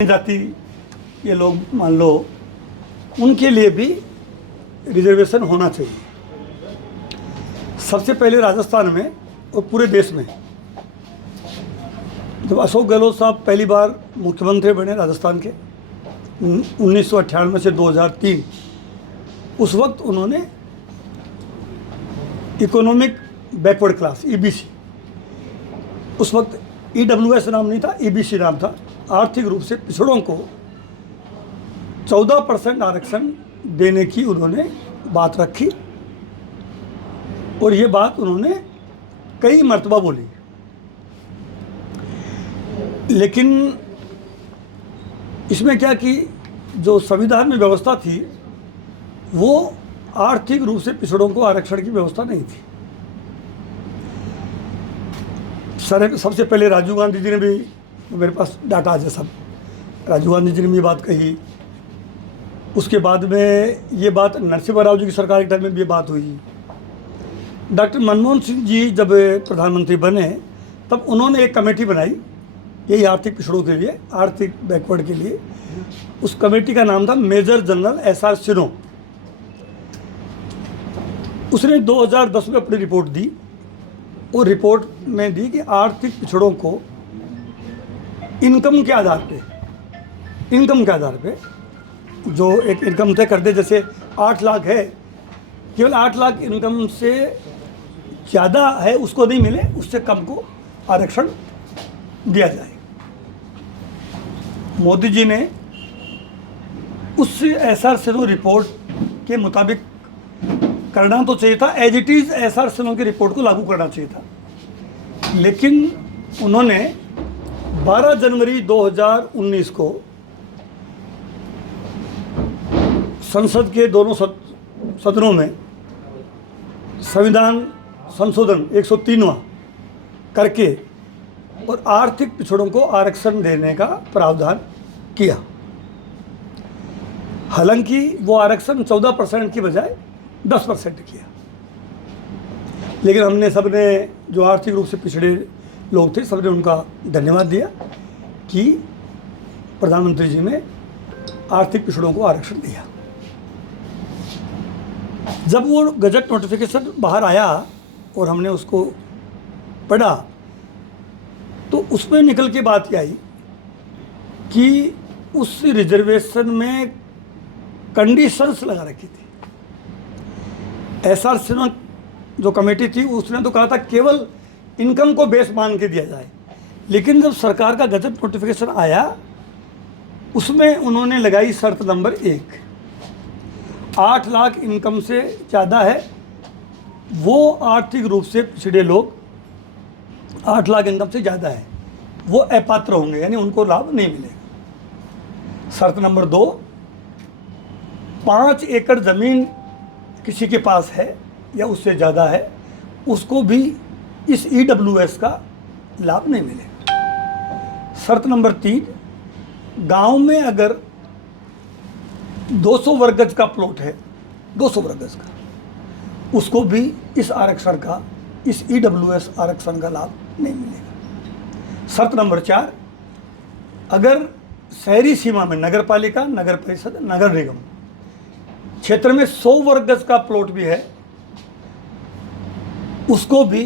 जाति ये लोग मान लो, उनके लिए भी रिजर्वेशन होना चाहिए। सबसे पहले राजस्थान में और पूरे देश में जब अशोक गहलोत साहब पहली बार मुख्यमंत्री बने राजस्थान के 1998 से 2003, उस वक्त उन्होंने इकोनॉमिक बैकवर्ड क्लास ईबीसी, उस वक्त ईडब्ल्यूएस नाम नहीं था, ईबीसी नाम था, आर्थिक रूप से पिछड़ों को 14% आरक्षण देने की उन्होंने बात रखी और ये बात उन्होंने कई मर्तबा बोली। लेकिन इसमें क्या कि जो संविधान में व्यवस्था थी वो आर्थिक रूप से पिछड़ों को आरक्षण की व्यवस्था नहीं थी। सबसे पहले राजीव गांधी जी ने भी, मेरे पास डाटा है सब, राजीव गांधी जी ने भी बात कही। उसके बाद में ये बात नरसिम्हा राव जी की सरकार के टाइम में भी ये बात हुई। डॉक्टर मनमोहन सिंह जी जब प्रधानमंत्री बने तब उन्होंने एक कमेटी बनाई यही आर्थिक पिछड़ों के लिए, आर्थिक बैकवर्ड के लिए। उस कमेटी का नाम था मेजर जनरल एसआर सिन्हा। उसने 2010 में अपनी रिपोर्ट दी और रिपोर्ट में दी कि आर्थिक पिछड़ों को इनकम के आधार पे जो एक इनकम तय कर दे, जैसे 8 लाख है, केवल 8 लाख इनकम से ज़्यादा है उसको नहीं मिले, उससे कम को आरक्षण दिया जाए। मोदी जी ने उस एसआर सिन्हा रिपोर्ट के मुताबिक करना तो चाहिए था, as it is SR Sinha की रिपोर्ट को लागू करना चाहिए था। लेकिन उन्होंने 12 जनवरी 2019 को संसद के दोनों सदनों में संविधान संशोधन 103वां करके और आर्थिक पिछड़ों को आरक्षण देने का प्रावधान किया। हालांकि वो आरक्षण 14% की बजाय 10% किया, लेकिन हमने सबने, जो आर्थिक रूप से पिछड़े लोग थे, सबने उनका धन्यवाद दिया कि प्रधानमंत्री जी ने आर्थिक पिछड़ों को आरक्षण दिया। जब वो गजट नोटिफिकेशन बाहर आया और हमने उसको पढ़ा तो उसमें निकल के बात ये आई कि उस रिजर्वेशन में कंडीशंस लगा रखी थी। एसआर सिन्हा जो कमेटी थी उसने तो कहा था केवल इनकम को बेस मान के दिया जाए, लेकिन जब सरकार का गजट नोटिफिकेशन आया उसमें उन्होंने लगाई शर्त नंबर 1, 8 लाख इनकम से ज़्यादा है वो आर्थिक रूप से पिछड़े लोग, 8 लाख इनकम से ज़्यादा है वो अपात्र होंगे, यानी उनको लाभ नहीं मिलेगा। शर्त नंबर 2, 5 एकड़ ज़मीन किसी के पास है या उससे ज़्यादा है उसको भी इस ईडब्ल्यूएस का लाभ नहीं मिलेगा। शर्त नंबर 3, गांव में अगर 200 वर्ग गज का प्लॉट है, 200 वर्ग गज का, उसको भी इस आरक्षण का, इस ईडब्ल्यूएस आरक्षण का लाभ नहीं मिलेगा। शर्त नंबर 4, अगर शहरी सीमा में नगर पालिका, नगर परिषद, नगर निगम क्षेत्र में 100 वर्ग गज का प्लॉट भी है उसको भी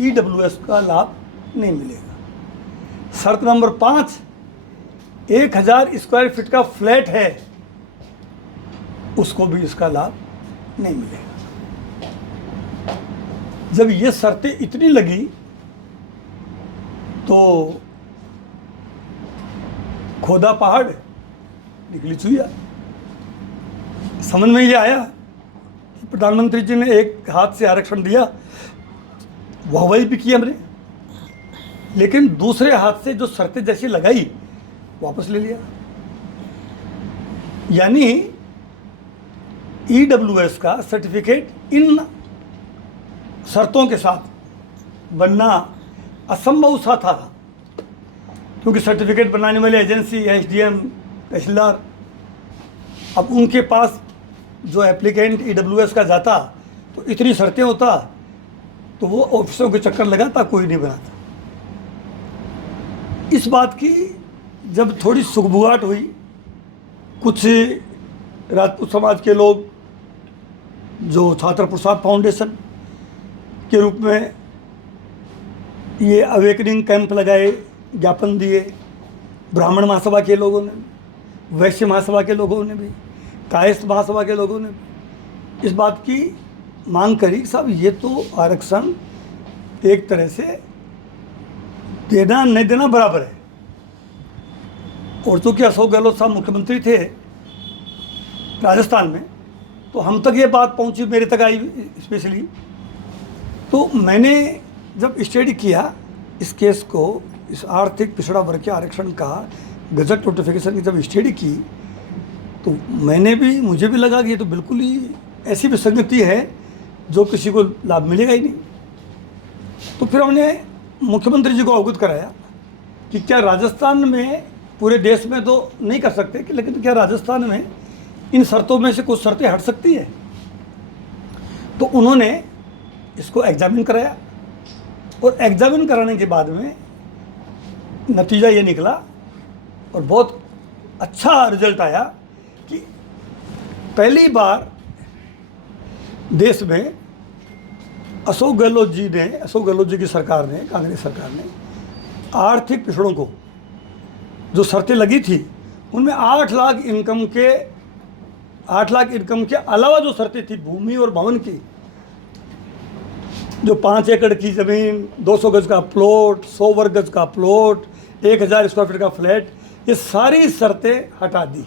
ईडब्ल्यूएस का लाभ नहीं मिलेगा। शर्त नंबर 5, 1000 स्क्वायर फीट का फ्लैट है उसको भी इसका लाभ नहीं मिलेगा। जब ये शर्तें इतनी लगी तो खोदा पहाड़ निकली चुहिया। समझ में ये आया कि प्रधानमंत्री जी ने एक हाथ से आरक्षण दिया, वाहवाही भी की हमने, लेकिन दूसरे हाथ से जो शर्तें जैसी लगाई वापस ले लिया। यानी ईडब्ल्यूएस का सर्टिफिकेट इन शर्तों के साथ बनना असंभव सा था, क्योंकि सर्टिफिकेट बनाने वाली एजेंसी, एसडीएम, तहसीलदार, अब उनके पास जो एप्लीकेंट ईडब्ल्यूएस का जाता तो इतनी शर्तें होता तो वो ऑफिसों के चक्कर लगाता, कोई नहीं बनाता। इस बात की जब थोड़ी सुगबुगाहट हुई, कुछ राजपूत समाज के लोग जो छात्र प्रसाद फाउंडेशन के रूप में ये अवेकनिंग कैंप लगाए, ज्ञापन दिए, ब्राह्मण महासभा के लोगों ने, वैश्य महासभा के लोगों ने भी, कायस्थ महासभा के लोगों ने भी इस बात की मांग करी कि साहब ये तो आरक्षण एक तरह से देना नहीं देना बराबर है। और चूँकि अशोक गहलोत साहब मुख्यमंत्री थे राजस्थान में, तो हम तक ये बात पहुंची, मेरे तक आई स्पेशली। तो मैंने जब स्टडी किया इस केस को, इस आर्थिक पिछड़ा वर्ग के आरक्षण का गजट नोटिफिकेशन की जब स्टडी की, तो मुझे भी लगा कि ये तो बिल्कुल ही ऐसी विसंगति है जो किसी को लाभ मिलेगा ही नहीं। तो फिर हमने मुख्यमंत्री जी को अवगत कराया कि क्या राजस्थान में, पूरे देश में तो नहीं कर सकते कि, लेकिन क्या राजस्थान में इन शर्तों में से कुछ शर्तें हट सकती है। तो उन्होंने इसको एग्जामिन कराया और एग्जामिन कराने के बाद में नतीजा ये निकला और बहुत अच्छा रिजल्ट आया कि पहली बार देश में अशोक गहलोत जी की सरकार ने, कांग्रेस सरकार ने आर्थिक पिछड़ों को जो शर्तें लगी थी उनमें 8 लाख इनकम के अलावा जो शर्तें थी भूमि और भवन की, जो 5 एकड़ की ज़मीन, 200 गज का प्लॉट, 100 वर्ग गज का प्लॉट, 1000 स्क्वायर फीट का फ्लैट, ये सारी शर्तें हटा दी।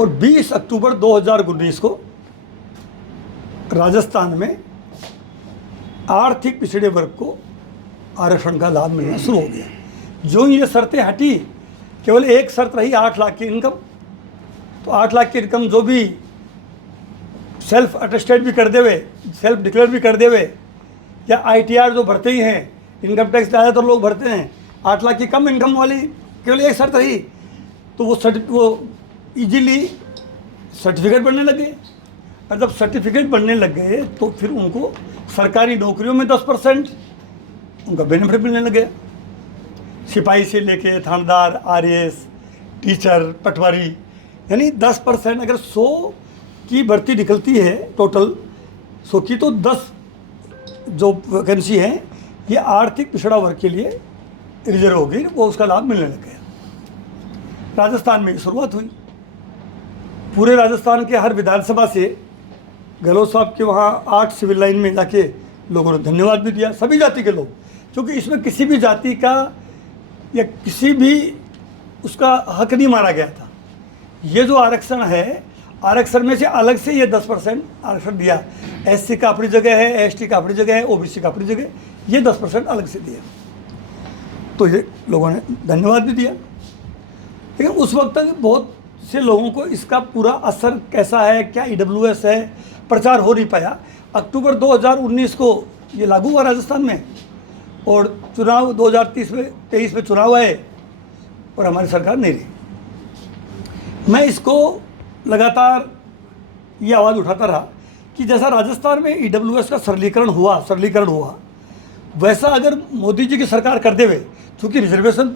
और 20 अक्टूबर 2019 को राजस्थान में आर्थिक पिछड़े वर्ग को आरक्षण का लाभ मिलना शुरू हो गया। जो ये शर्तें हटी, केवल एक शर्त रही 8 लाख की इनकम। तो 8 लाख की इनकम जो भी सेल्फ अटेस्टेड भी कर देवे, सेल्फ डिक्लेयर भी कर देवे, या ITR जो भरते ही हैं, इनकम टैक्स ज़्यादातर लोग भरते हैं, 8 लाख की कम इनकम वाली केवल एक शर्त रही, तो वो इजीली सर्टिफिकेट बनने लगे। और जब सर्टिफिकेट बनने लग गए तो फिर उनको सरकारी नौकरियों में 10% उनका बेनिफिट मिलने लगे। सिपाही से लेके थानेदार, RAS, टीचर, पटवारी, यानी 10%। अगर 100 की भर्ती निकलती है टोटल 100 की, तो 10 जो वैकेंसी है ये आर्थिक पिछड़ा वर्ग के लिए रिजर्व हो गई, वो उसका लाभ मिलने लग गया। राजस्थान में शुरुआत हुई। पूरे राजस्थान के हर विधानसभा से गहलोत साहब के वहाँ 8 सिविल लाइन में जाके लोगों ने धन्यवाद भी दिया, सभी जाति के लोग, क्योंकि इसमें किसी भी जाति का या किसी भी उसका हक नहीं मारा गया था। ये जो आरक्षण है, आरक्षण में से अलग से ये 10% आरक्षण दिया। SC का अपनी जगह है, ST का अपनी जगह है, OBC का अपनी जगह, ये 10% अलग से दिया। तो ये लोगों ने धन्यवाद भी दिया। लेकिन उस वक्त तक बहुत से लोगों को इसका पूरा असर कैसा है, क्या EWS है, प्रचार हो नहीं पाया। अक्टूबर 2019 को ये लागू हुआ राजस्थान में, और चुनाव 2023 में चुनाव आए और हमारी सरकार नहीं रही। मैं इसको लगातार ये आवाज़ उठाता रहा कि जैसा राजस्थान में EWS का सरलीकरण हुआ, वैसा अगर मोदी जी की सरकार कर देवे, चूँकि रिजर्वेशन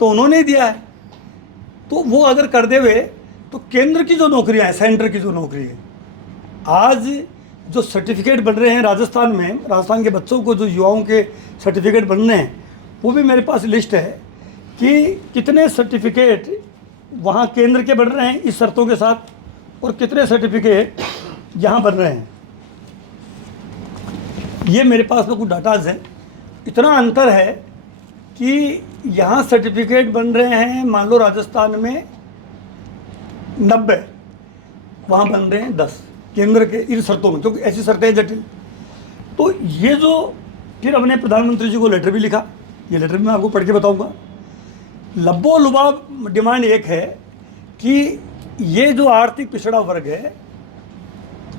तो उन्होंने ही दिया है, तो वो अगर कर देवे तो केंद्र की जो नौकरियां हैं, सेंटर की जो नौकरी है, आज जो सर्टिफिकेट बन रहे हैं राजस्थान में, राजस्थान के बच्चों को जो युवाओं के सर्टिफिकेट बन रहे हैं, वो भी मेरे पास लिस्ट है कि कितने सर्टिफिकेट वहाँ केंद्र के बन रहे हैं इस शर्तों के साथ, और कितने सर्टिफिकेट यहाँ बन रहे हैं। ये मेरे पास में कुछ डाटाज हैं। इतना अंतर है कि यहाँ सर्टिफिकेट बन रहे हैं, मान लो राजस्थान में 90, वहाँ बन रहे हैं 10 केंद्र के इन शर्तों में, क्योंकि ऐसी शर्तें जटिल। तो ये जो फिर हमने प्रधानमंत्री जी को लेटर भी लिखा, ये लेटर भी मैं आपको पढ़ के बताऊंगा। लब्बो लुबाब डिमांड एक है कि ये जो आर्थिक पिछड़ा वर्ग है,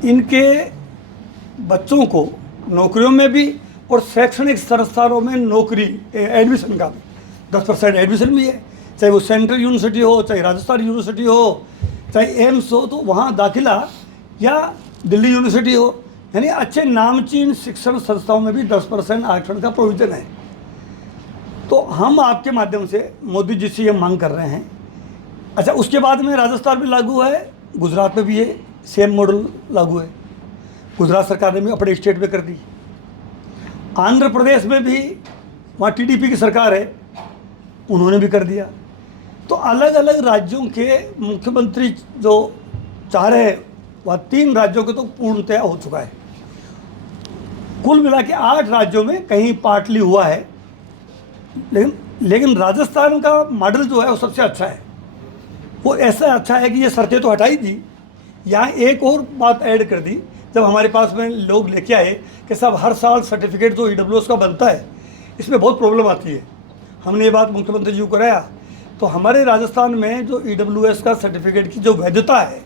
इनके बच्चों को नौकरियों में भी और शैक्षणिक संस्थानों में नौकरी एडमिशन का भी 10% एडमिशन भी है, चाहे वो सेंट्रल यूनिवर्सिटी हो, चाहे राजस्थान यूनिवर्सिटी हो, चाहे एम्स हो, तो वहाँ दाखिला, या दिल्ली यूनिवर्सिटी हो, यानी अच्छे नामचीन शिक्षण संस्थाओं में भी 10% आरक्षण का प्रोविजन है। तो हम आपके माध्यम से मोदी जी से ये मांग कर रहे हैं। अच्छा, उसके बाद में राजस्थान में लागू है, गुजरात में भी ये सेम मॉडल लागू है। गुजरात सरकार ने भी अपने स्टेट में कर दी। आंध्र प्रदेश में भी वहाँ टीडीपी की सरकार है, उन्होंने भी कर दिया। तो अलग अलग राज्यों के मुख्यमंत्री जो चाह रहे हैं, वह 3 राज्यों के तो पूर्णतया हो चुका है। कुल मिला के 8 राज्यों में कहीं पार्टली हुआ है, लेकिन राजस्थान का मॉडल जो है वो सबसे अच्छा है। वो ऐसा अच्छा है कि ये शर्तें तो हटाई दी, यहाँ एक और बात ऐड कर दी। जब हमारे पास में लोग लेके आए कि साहब हर साल सर्टिफिकेट जो ईडब्ल्यूएस का बनता है, इसमें बहुत प्रॉब्लम आती है, हमने ये बात मुख्यमंत्री जी को कराया। तो हमारे राजस्थान में जो ईडब्ल्यूएस का सर्टिफिकेट की जो वैधता है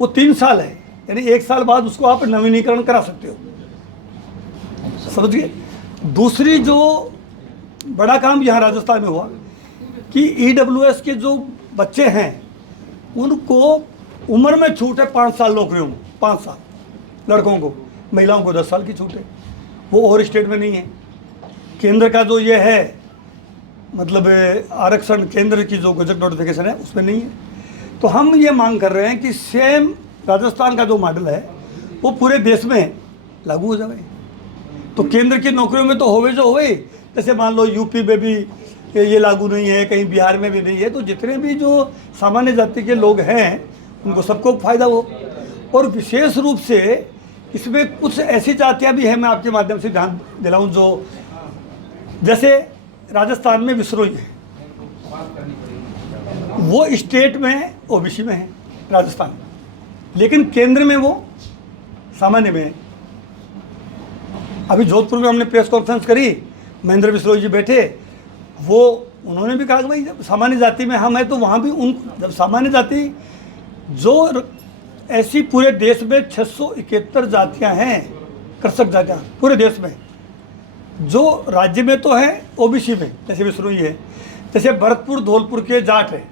वो 3 साल है, यानी 1 साल बाद उसको आप नवीनीकरण करा सकते हो, समझिए। दूसरी जो बड़ा काम यहाँ राजस्थान में हुआ कि ईडब्ल्यूएस के जो बच्चे हैं उनको उम्र में छूट है 5 साल नौकरियों में, 5 साल लड़कों को, महिलाओं को 10 साल की छूट है। वो और स्टेट में नहीं है। केंद्र का जो ये है मतलब आरक्षण, केंद्र की जो गजट नोटिफिकेशन है उसमें नहीं है। तो हम ये मांग कर रहे हैं कि सेम राजस्थान का जो मॉडल है वो पूरे देश में लागू हो जाए। तो केंद्र की नौकरियों में तो होवे जो होवे, जैसे मान लो यूपी में भी ये लागू नहीं है, कहीं बिहार में भी नहीं है, तो जितने भी जो सामान्य जाति के लोग हैं उनको सबको फ़ायदा हो। और विशेष रूप से इसमें कुछ ऐसी जातियाँ भी हैं, मैं आपके माध्यम से ध्यान दिलाऊँ, जो जैसे राजस्थान में विश्रोई है, वो स्टेट में ओबीसी में है राजस्थान, लेकिन केंद्र में वो सामान्य में है। अभी जोधपुर में हमने प्रेस कॉन्फ्रेंस करी, महेंद्र विश्रोई जी बैठे, वो उन्होंने भी कहा कि भाई जब सामान्य जाति में हम हैं तो वहाँ भी उन जब सामान्य जाति जो ऐसी पूरे देश में 671 जातियाँ हैं, कृषक जातियाँ पूरे देश में, जो राज्य में तो है ओबीसी में, जैसे विश्रोई है, जैसे भरतपुर धौलपुर के जाट है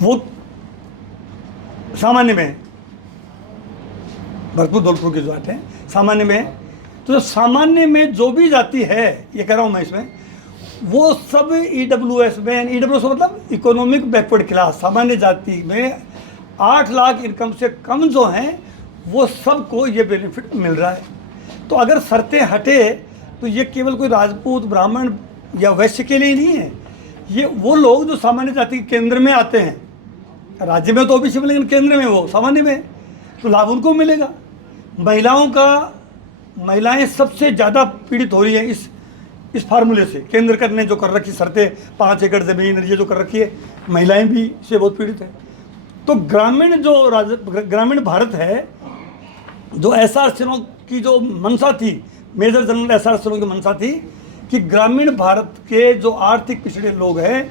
वो सामान्य में है, भरतपुर धौलपुर के जाट हैं सामान्य में है। तो सामान्य में जो भी जाति है, ये कह रहा हूँ मैं इसमें, वो सब ईडब्ल्यूएस में, ईडब्ल्यूएस मतलब इकोनॉमिक बैकवर्ड क्लास, सामान्य जाति में 8 लाख इनकम से कम जो हैं वो सबको ये बेनिफिट मिल रहा है। तो अगर शर्तें हटे तो ये केवल कोई राजपूत, ब्राह्मण या वैश्य के लिए नहीं है, ये वो लोग जो सामान्य जाति के केंद्र में आते हैं, राज्य में तो ओबीसी में, लेकिन केंद्र में वो सामान्य में, तो लाभ उनको मिलेगा। महिलाएं सबसे ज़्यादा पीड़ित हो रही हैं इस फार्मूले से। केंद्र कर ने जो कर रखी शर्तें, 5 एकड़ ज़मीन, ये जो कर रखी है, महिलाएं भी इससे बहुत पीड़ित है। तो ग्रामीण भारत है, जो एसआरसीओ की जो मंशा थी, मेजर जनरल एसआरसीओ की मंशा थी कि ग्रामीण भारत के जो आर्थिक पिछड़े लोग हैं